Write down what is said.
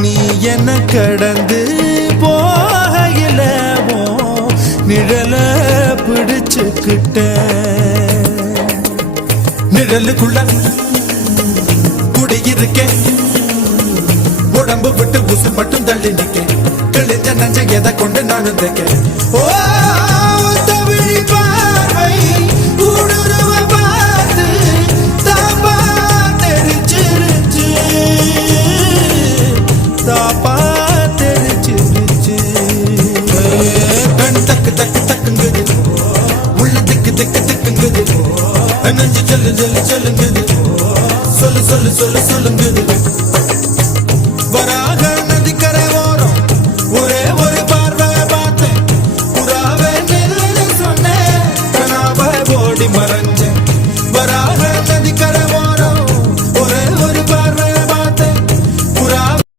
நீ என்ன கடந்து போகையில நிழல பிடிச்சுக்கிட்ட நிழலுக்குள்ள குடியிருக்கேன் உடம்பு விட்டு உசு மட்டும் தள்ளி நிக்க கிழிஞ்ச நஞ்ச எதை கொண்டு நானும் தைக்க ஓ தமிழ் பார்வை ஊடுருவ பார்த்து தாப்பா தெரிச்சிருச்சு தாப்பா தெரிச்சிருச்சு கண் தக்கு தக்கு தக்குங்குது உள்ள திக்கு திக்கு திக்குங்குது நெஞ்சு சொல்லு சொல்லு சொல்லுங்குது சொல்லு சொல்லு சொல்லு சொல்லுங்க